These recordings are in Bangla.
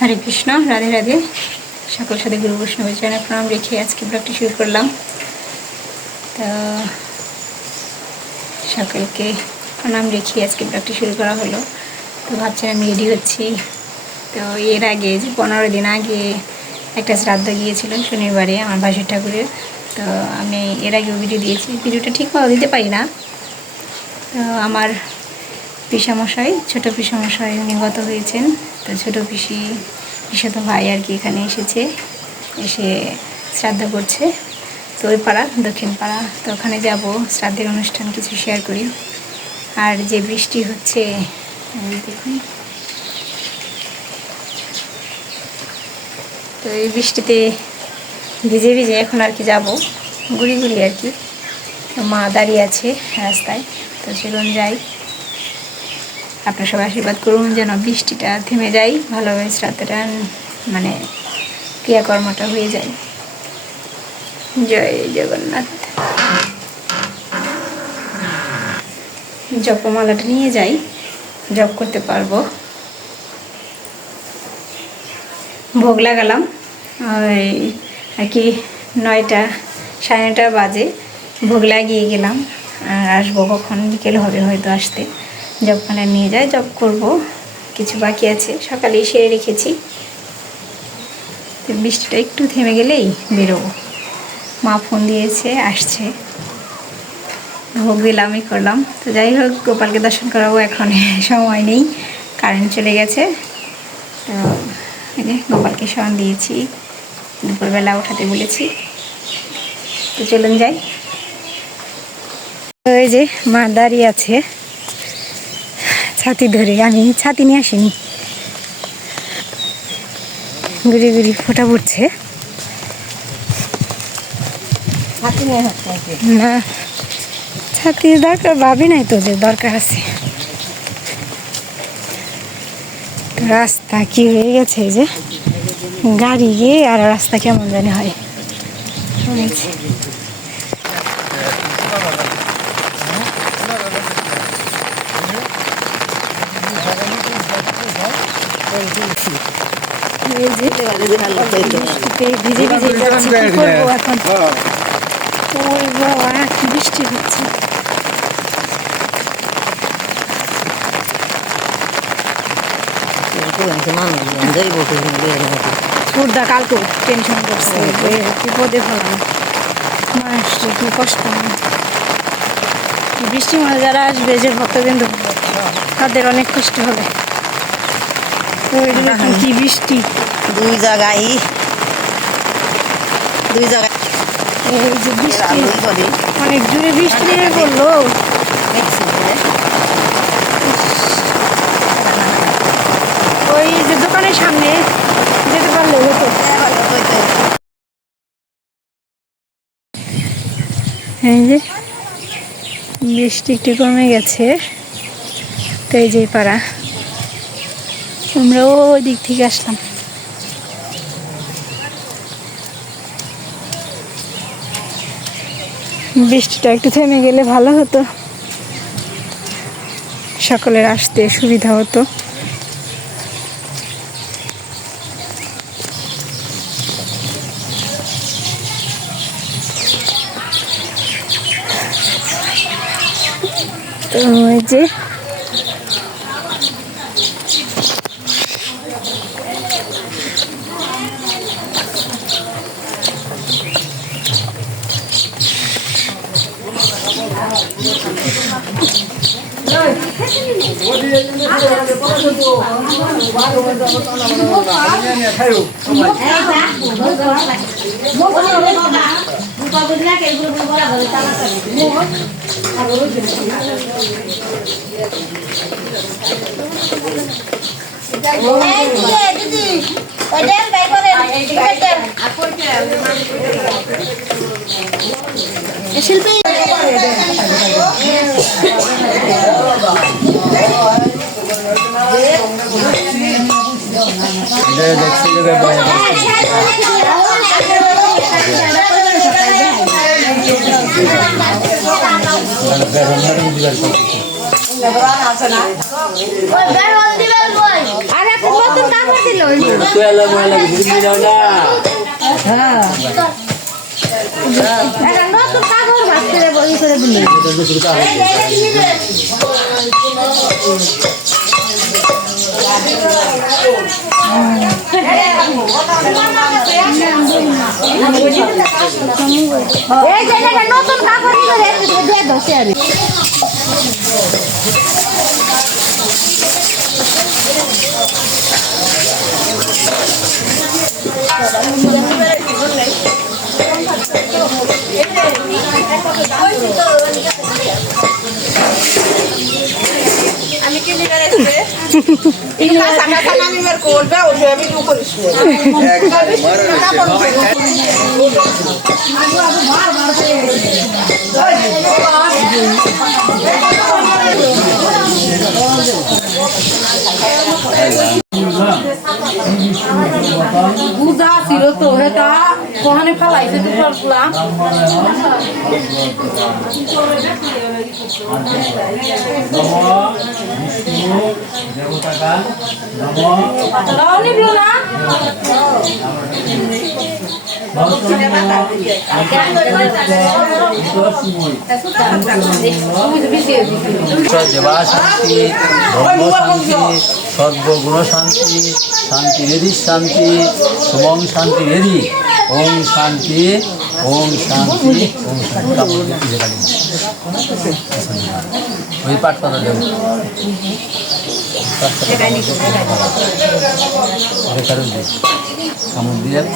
হরে কৃষ্ণ, রাধে রাধে। সকল সাথে গুরু বৈষ্ণব চরণে প্রণাম রেখে আজকে ব্লগটি শুরু করলাম। তো সকলকে প্রণাম রেখে আজকে ব্লগটি শুরু করা হলো। তো ভাবছেন আমি রেডি হচ্ছি। তো এর আগে যে 15 দিন আগে একটা শ্রাদ্ধ গিয়েছিল শনিবারে আমার ভাসুর ঠাকুরের। তো আমি এর আগেও ভিডিও দিয়েছি, ভিডিওটা ঠিকমতো দিতে পারি না। তো আমার পিসামশাই, ছোটো পিসামশাই উনি গত হয়েছেন। তো ছোটো পিসাতো ভাই আর কি এখানে এসেছে, এসে শ্রাদ্ধ করছে। তো ওই পাড়া, দক্ষিণ পাড়া, তো ওখানে যাব, শ্রাদ্ধের অনুষ্ঠান কিছু শেয়ার করি। আর যে বৃষ্টি হচ্ছে দেখুন, তো এই বৃষ্টিতে ভিজে ভিজে এখন আর কি যাব ঘুরি ঘুরি আর কি। তো মা দাঁড়িয়ে আছে রাস্তায়, তো চলুন যাই। আপনার সবাই আশীর্বাদ করুন যেন বৃষ্টিটা থেমে যায়, ভালোভাবে শ্রাদ্ধটা মানে ক্রিয়াকর্মটা হয়ে যায়। জয় জগন্নাথ। জপমালাটা নিয়ে যাই, জপ করতে পারবো। ভোগ লাগালাম ওই আর কি 9টা, 9:30 বাজে ভোগ লাগিয়ে গেলাম। আর আসবো কখন, বিকেল হবে হয়তো আসতে। জপমালা নিয়ে যাই, জপ করব। কিছু বাকি আছে, সকালেই সেরে রেখেছি। বৃষ্টিটা একটু থেমে গেলেই বেরোবো। মা ফোন দিয়েছে, আসছে। ভোগ দিলামই করলাম। তো যাই হোক, গোপালকে দর্শন করাবো, এখন সময় নেই, কারেন্ট চলে গেছে। তো এই যে গোপালকে শয়ন দিয়েছি, দুপুরবেলা ওঠাতে বলেছি। তো চলুন যাই। এই যে মা দাঁড়িয়ে আছে ছাতি ধরে, আমি ছাতি নিয়ে আসিনি। ঘুরি ঘুরি ফোঁটা পড়ছে না, ছাতির দরকার ভাবি নাই তো যে দরকার আছে। রাস্তা কি হয়ে গেছে, এই যে গাড়ি গিয়ে আর রাস্তা কেমন জানি হয় শুনেছি। ভিজে ভিজে যাচ্ছি, কি করবো এখন। ওই বাবা, কি বৃষ্টি হচ্ছে। সুরদা কালকেও টেনশন করছে, বিপদে পড়লাম। মানুষটা কি কষ্ট নেই। বৃষ্টির মধ্যে যারা আসবে, যে ভক্তবৃন্দ, তাদের অনেক কষ্ট হবে। কি বৃষ্টি, দুই জায়গায় এই যে বৃষ্টি অনেক জোরে বৃষ্টি নেমে পড়লো। ওই যে দোকানের সামনে যেতে পারলে হতো। এই যে বৃষ্টি একটু কমে গেছে। তো এই যে পাড়া, আমরা ওই দিক থেকে আসলাম। বৃষ্টিটা একটু থেমে গেলে ভালো হতো, সকলের আসতে সুবিধা হতো। তো এই যে শিল্পী আরে নতুন কাপড় দিল নতুন কাগজ ভাবতে বই করে দিলে নতুন কাগজ দিয়ে দশে আর আমি কি নিয়ে রেখেছি এই না সানা সানা আমি মের করবে ওই আমি দু করিস বুঝা ছিল তো এটা কোহানে ফেলাইছে তো পড়লা লাউনি বিলো না শান্তি সর্বগুণ শান্তি শান্তি হৃদি শান্তি শুভং শান্তি হৃদি ওম শান্তি ওম শান্তি ওম শান্তি ওই পাঠ কথা দেব সমুদ্রের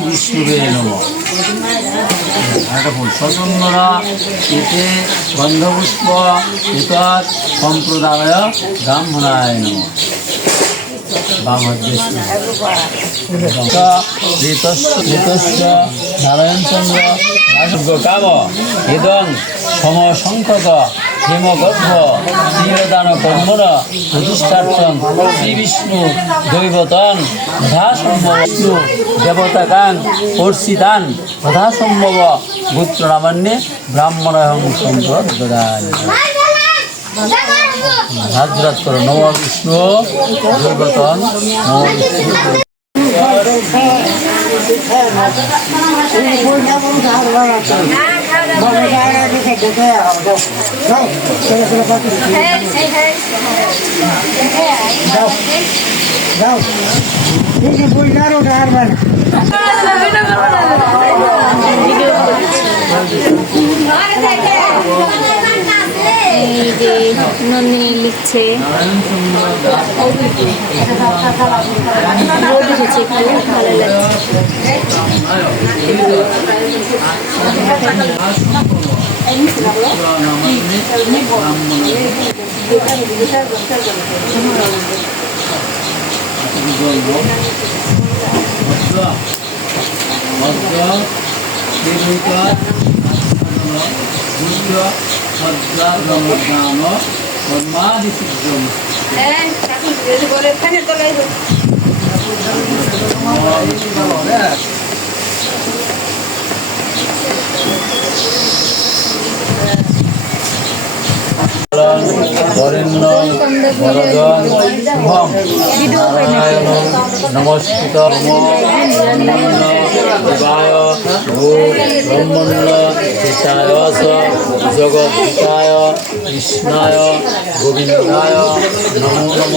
বিষ্ণুবে নমঃ স্বতন্ত্ররা এতে গন্ধপুষ্প এতৎ সম্প্রদায় ব্রাহ্মণায় নমঃ নারায়ণচন্দ্র কাম ইদং সমসংখ্যক হেমগর্ভ নীলদান কর্মণ প্রতিষ্ঠার্থং শ্রী বিষ্ণু দৈবতং যথাসম্ভব বিষ্ণু দেবতাকাং পর্ষিতান যথাসম্ভব গোত্রনামান্যে ব্রাহ্মণাহং সম্প্রদায় হাজরাত করো নম বিষ্ণু দৈবতং নম বিষ্ণু এই যে নন্দিনী লিখছে রোদ উঠেছে একটু ভালো বরেণ্য বরদং শুভম নারায়ণ নমস্কৃত দেবায় গো ব্রহ্মণ্য হিতায় জগদ্ধিতায় কৃষ্ণায় গোবিন্দায় নমো নম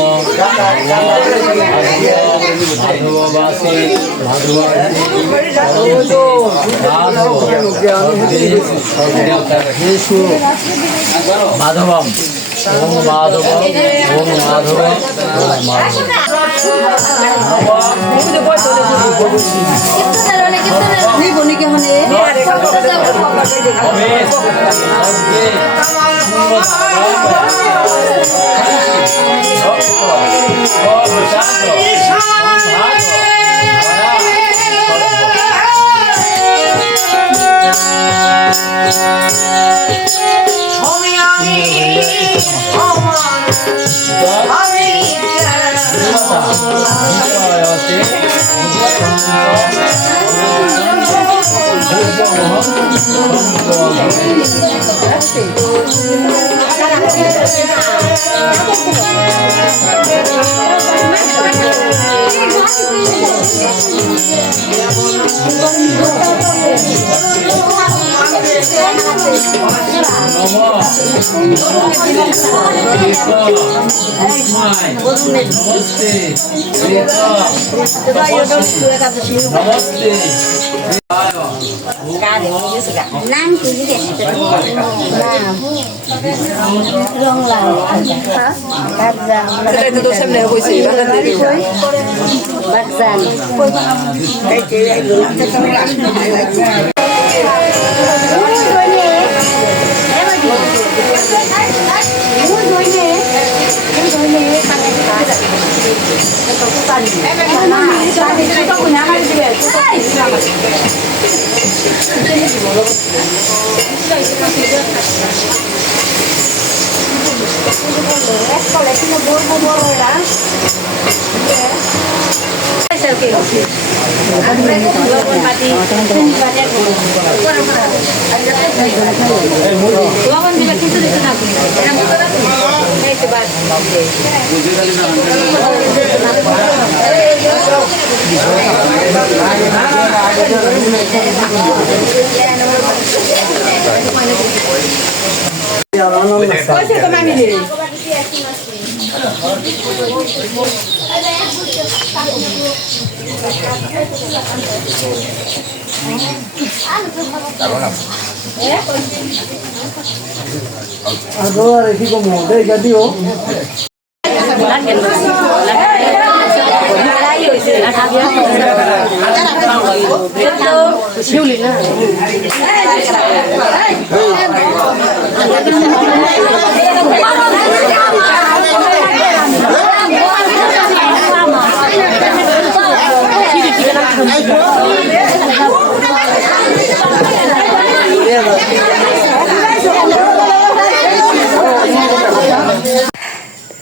মাধববাসী মাধবম ওম মাধব ওম মাধব ওম মাধব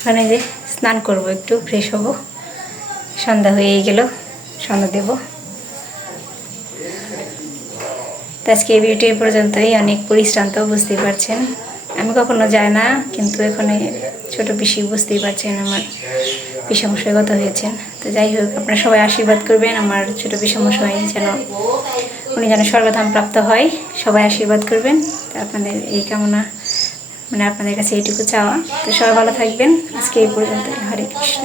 এখানে যে স্নান করব, একটু ফ্রেশ হব, সন্ধ্যা হয়ে গেল, সন্ধ্যা দেব। তো আজকে এই ভিডিও পর্যন্তই, অনেক পরিশ্রান্ত বুঝতেই পারছেন। আমি কখনো যাই না, কিন্তু এখানে ছোট পিসি বুঝতেই পারছেন আমার পিসামশাই গত হয়েছেন। তো যাই হোক, আপনারা সবাই আশীর্বাদ করবেন আমার ছোট পিসামশাই যেন উনি যেন স্বর্গধাম প্রাপ্ত হয়, সবাই আশীর্বাদ করবেন। তো আপনাদের এই কামনা, মানে আপনাদের কাছে এইটুকু চাওয়া। তো সবাই ভালো থাকবেন। আজকে এই পর্যন্ত। হরে কৃষ্ণ।